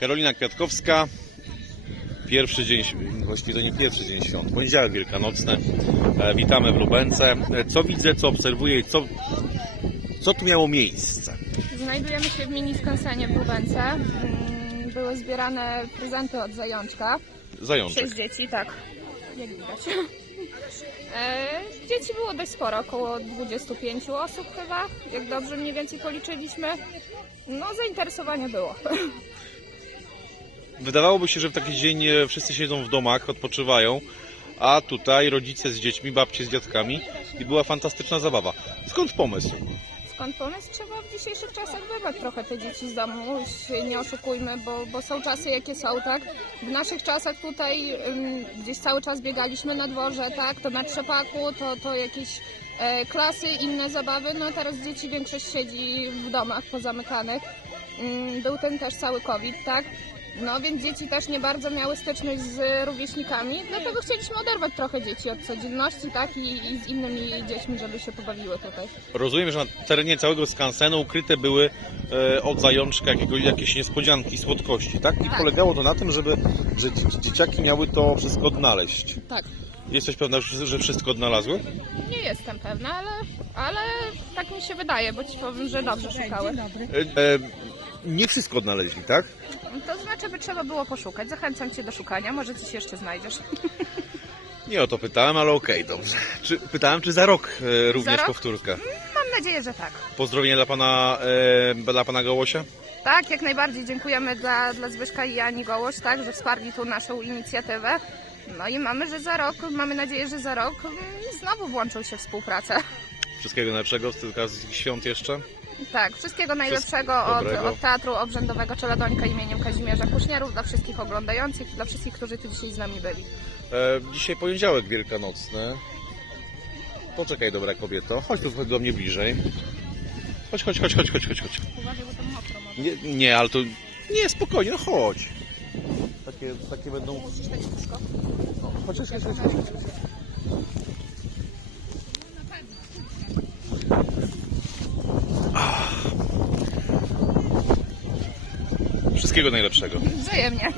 Karolina Kwiatkowska. Pierwszy dzień, właściwie to nie pierwszy dzień świąt, poniedziałek wielkanocny. E, Witamy w Lubence. E, Co widzę, co obserwuję i co, co tu miało miejsce? Znajdujemy się w mini skansenie w Lubence. Mm, Były zbierane prezenty od zajączka Zajączek. przez dzieci, tak, jak widać. E, Dzieci było dość sporo, około 25 osób chyba, jak dobrze mniej więcej policzyliśmy. No, zainteresowanie było. Wydawałoby się, że w taki dzień e, wszyscy siedzą w domach, odpoczywają, a tutaj rodzice z dziećmi, babcie z dziadkami i była fantastyczna zabawa. Skąd pomysł? Skąd pomysł? Trzeba w dzisiejszych czasach wyrwać trochę te dzieci z domu, nie oszukujmy, bo, bo są czasy jakie są, tak? W naszych czasach tutaj ym, gdzieś cały czas biegaliśmy na dworze, tak? To na trzepaku, to, to jakieś e, klasy, inne zabawy, no teraz dzieci większość siedzi w domach pozamykanych. Ym, był ten też cały COVID, tak? No więc dzieci też nie bardzo miały styczność z rówieśnikami, dlatego chcieliśmy oderwać trochę dzieci od codzienności, tak? I, i z innymi dziećmi, żeby się pobawiły tutaj. Rozumiem, że na terenie całego skansenu ukryte były e, od zajączka jakiego, jakieś niespodzianki, słodkości, tak? I Tak. polegało to na tym, żeby, że dzie- dzieciaki miały to wszystko odnaleźć. Tak. Jesteś pewna, że że wszystko odnalazły? Nie jestem pewna, ale, ale tak mi się wydaje, bo ci powiem, że dobrze szukały. E, e, nie wszystko odnaleźli, tak? To znaczy, by trzeba było poszukać. Zachęcam cię do szukania, może coś jeszcze znajdziesz. Nie o to pytałem, ale okej, dobrze. Czy, pytałem, czy za rok e, również rok? powtórkę. Mam nadzieję, że tak. Pozdrowienie dla pana, e, dla pana Gołosia. Tak, jak najbardziej dziękujemy dla, dla Zbyszka i Ani Gołoś, tak, że wsparli tu naszą inicjatywę. No i mamy, że za rok, mamy nadzieję, że za rok mm, znowu włączą się w współpracę. Wszystkiego najlepszego z tych z świąt jeszcze. Tak, wszystkiego najlepszego od, dobrego. od Teatru Obrzędowego Czeladońka imieniem Kazimierza Kusznierów dla wszystkich oglądających i dla wszystkich, którzy tu dzisiaj z nami byli. E, dzisiaj poniedziałek wielkanocny. Poczekaj, dobra kobieto. Chodź tu chodź do mnie bliżej. Chodź, chodź, chodź, chodź, chodź, chodź. chodź. Uważaj, bo to mokro może. Nie, nie, ale to... Nie, spokojnie, no chodź. Takie, takie będą... Musisz tak wszystko. No, chodź, chodź, chodź, chodź, chodź. Ach. Wszystkiego najlepszego. Wzajemnie.